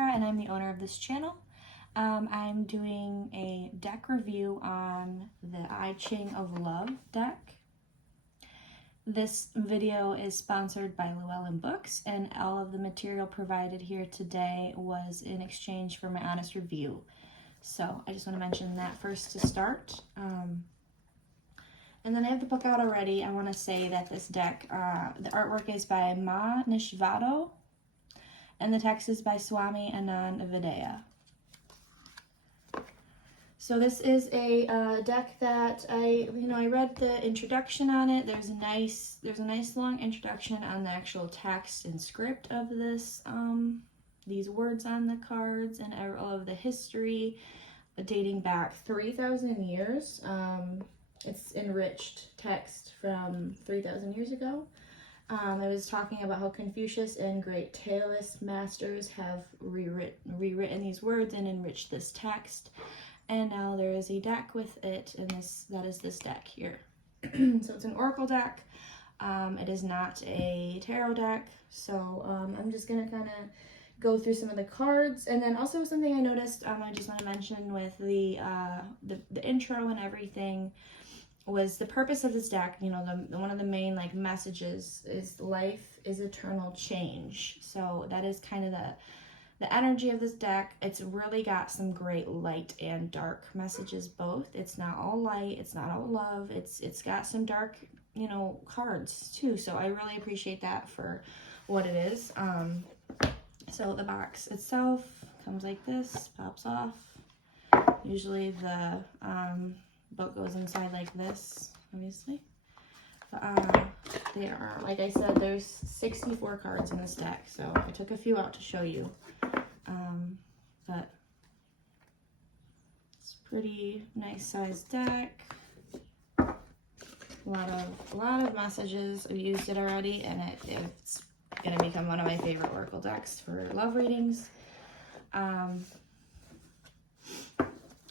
Sarah, and I'm the owner of this channel. I'm doing a deck review on the Ching of Love deck. This video is sponsored by Llewelyn books, and all of the material provided here today was in exchange for my honest review. So I just want to mention that first to start. And then I have the book out already. I want to say that this deck, the artwork is by Ma Nishvado, and the text is by Swami Anand Videha. So this is a deck that I read the introduction on it. There's a nice long introduction on the actual text and script of this, these words on the cards, and all of the history dating back 3,000 years. It's enriched text from 3,000 years ago. I was talking about how Confucius and great Taoist masters have rewritten these words and enriched this text. And now there is a deck with it, and that is this deck here. So it's an oracle deck. It is not a tarot deck. So I'm just gonna kind of go through some of the cards, and then also something I noticed. I just want to mention with the intro and everything was the purpose of this deck. You know, one of the main messages is life is eternal change. So that is kind of the energy of this deck. It's really got some great light and dark messages both. It's not all light, it's not all love. It's got some dark, cards too. So I really appreciate that for what it is. So the box itself comes like this, pops off. Usually the book goes inside like this, obviously. But there are, like I said, there's 64 cards in this deck, so I took a few out to show you. But it's a pretty nice sized deck. A lot of messages. I've used it already, and it's gonna become one of my favorite oracle decks for love readings.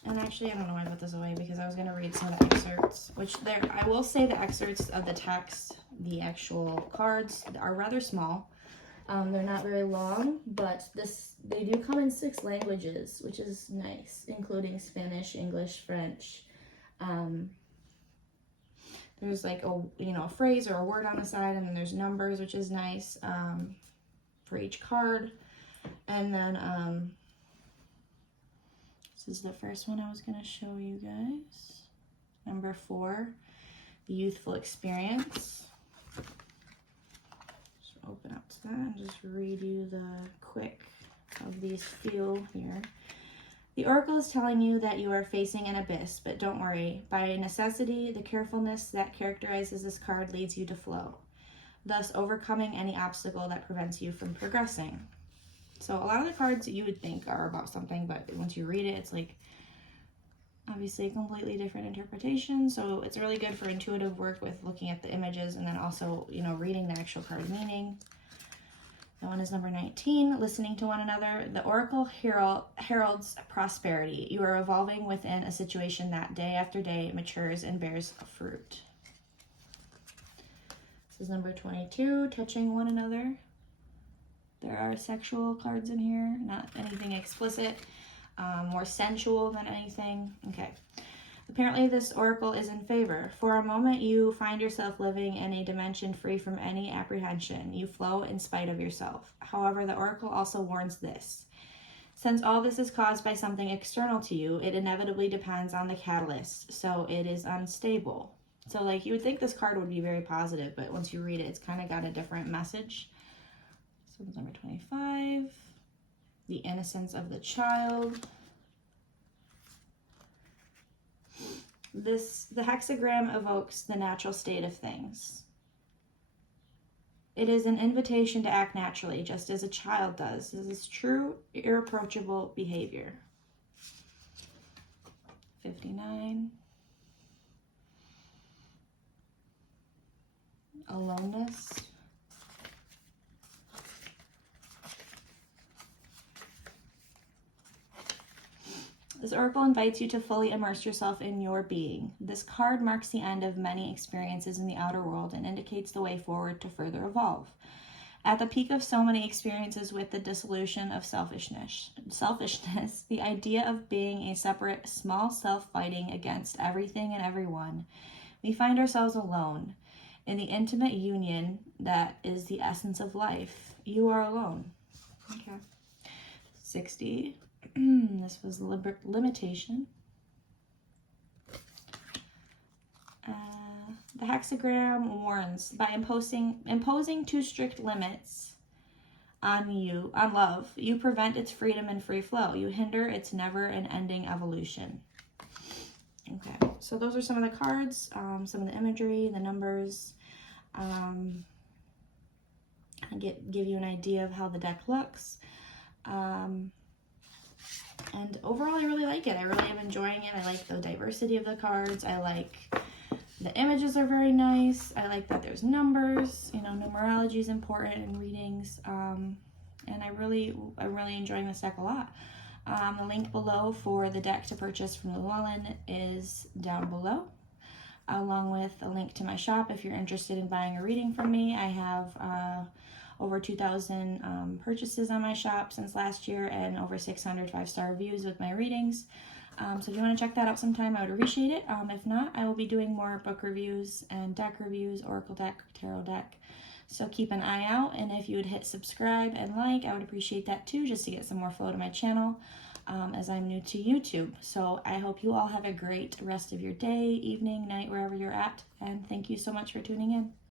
And actually, I don't know why I put this away, because I was going to read some of the excerpts, which I will say the excerpts of the text, the actual cards, are rather small. They're not very long, but they do come in 6 languages, which is nice, including Spanish, English, French. There's like a phrase or a word on the side, and then there's numbers, which is nice, for each card. And then this is the first one I was going to show you guys. Number 4, the youthful experience. Just open up to that and just read you the quick of these feel here. The oracle is telling you that you are facing an abyss, but don't worry. By necessity, the carefulness that characterizes this card leads you to flow, thus overcoming any obstacle that prevents you from progressing. So a lot of the cards you would think are about something, but once you read it, it's like obviously a completely different interpretation. So it's really good for intuitive work with looking at the images, and then also, reading the actual card meaning. That one is number 19, listening to one another. The oracle heralds prosperity. You are evolving within a situation that day after day matures and bears fruit. This is number 22, touching one another. There are sexual cards in here, not anything explicit, more sensual than anything. Okay. Apparently this oracle is in favor. For a moment, you find yourself living in a dimension free from any apprehension. You flow in spite of yourself. However, the oracle also warns this. Since all this is caused by something external to you, it inevitably depends on the catalyst, so it is unstable. So you would think this card would be very positive, but once you read it, it's kind of got a different message. So number 25, the innocence of the child. The hexagram evokes the natural state of things. It is an invitation to act naturally, just as a child does. This is true, irreproachable behavior. 59. Aloneness. This oracle invites you to fully immerse yourself in your being. This card marks the end of many experiences in the outer world and indicates the way forward to further evolve. At the peak of so many experiences with the dissolution of selfishness, the idea of being a separate small self fighting against everything and everyone, we find ourselves alone. In the intimate union that is the essence of life, you are alone. Okay. 60. This was limitation. The hexagram warns, by imposing too strict limits on love, you prevent its freedom and free flow. You hinder its never and ending evolution. Okay, so those are some of the cards, some of the imagery, the numbers. Give you an idea of how the deck looks. And overall, I really like it. I really am enjoying it. I like the diversity of the cards. I like the images are very nice. I like that there's numbers. You know, numerology is important in readings. And I'm really enjoying this deck a lot. The link below for the deck to purchase from Llewelyn is down below, along with a link to my shop if you're interested in buying a reading from me. I have over 2,000 purchases on my shop since last year and over 600 5-star reviews with my readings. So if you want to check that out sometime, I would appreciate it. If not, I will be doing more book reviews and deck reviews, oracle deck, tarot deck. So keep an eye out, and if you would hit subscribe and like, I would appreciate that too, just to get some more flow to my channel, as I'm new to YouTube. So I hope you all have a great rest of your day, evening, night, wherever you're at, and thank you so much for tuning in.